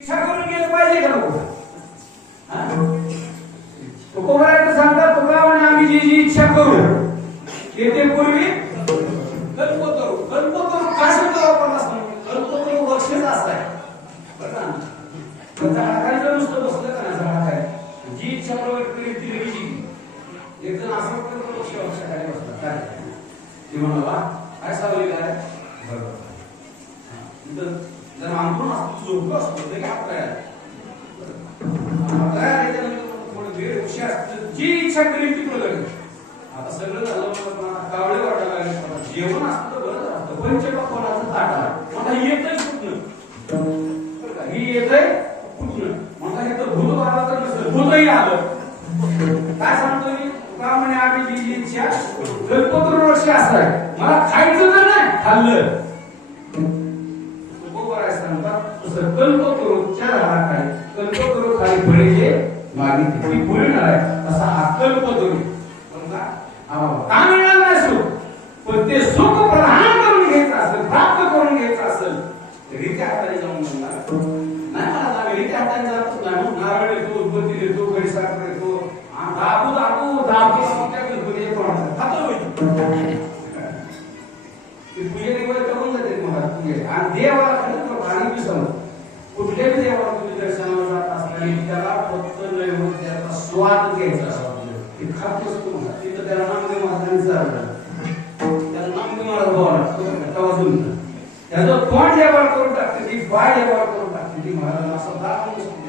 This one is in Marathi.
इच्छा करून गेलं पाहिजे का नको हा? सांगतात तुका म्हणे आम्ही जी जी इच्छा करू येते पूर्वी कल्पतरू. कल्पतरू काय शब्द वापरला सांगू कल्पतरू बक्षीस असताय बरं झाडाखाली नुसतं बसलं का ना झाडाखाली जी इच्छा प्रकट केली ती लगेच एक जण असं वाटतं तो बक्षीस वृक्षाखाली बसला. काय? ते म्हणाला काय सावली काय? बरोबर जर अंतरून असतो झोपलो असतो तर काय तयार आता थोडं वेळ हुशार. असतं. जी इच्छा करेल ती प्रगती आता सगळं झालं पण आता कावळे वाटायला लागले. जेवण असतं तर बरं असतं. पंचपक्वानाचं कोणाचं ताटा मला येतंय कुठनं? बरं का? ही येतंय कुठनं? मला हे तर भूत आलं तर नसतं. भूतही आलं. काय सांगतो मी? का म्हणे आम्ही जी इच्छा. कल्पतरू वर्षी असताय मला खायचं तर नाही खाल्लं. सांगतात तसं कल्प करून चार हाताखाली कल्प करून खाली फळे जे मागितली मिळणार आहे असा हा कल्प करून. का मिळणार नाही सुख? पण ते सुख प्रधान करून घ्यायचं असेल प्राप्त करून घ्यायचं असेल रित्या हाताने जाऊन म्हणणार नाही मला जावे रित्या हाताने जातच नाही मग नारळ येतो उदबत्ती देतो आ, दाबू दाबू दाबू खातो होईल पुजारी वर करून जाते महाराज पुजारी आणि देवाला नैवेद्याचा स्वाद घ्यायचा असतो म्हणजे. ते खात तिथं त्याला नामदेव महाराजांनी चालला. त्याला नामदेव महाराज भावा तवाजून त्याचं तोंड व्यवहार करून टाकते ती बाय व्यवहार करून टाकते ती महाराजांना असं दाखवून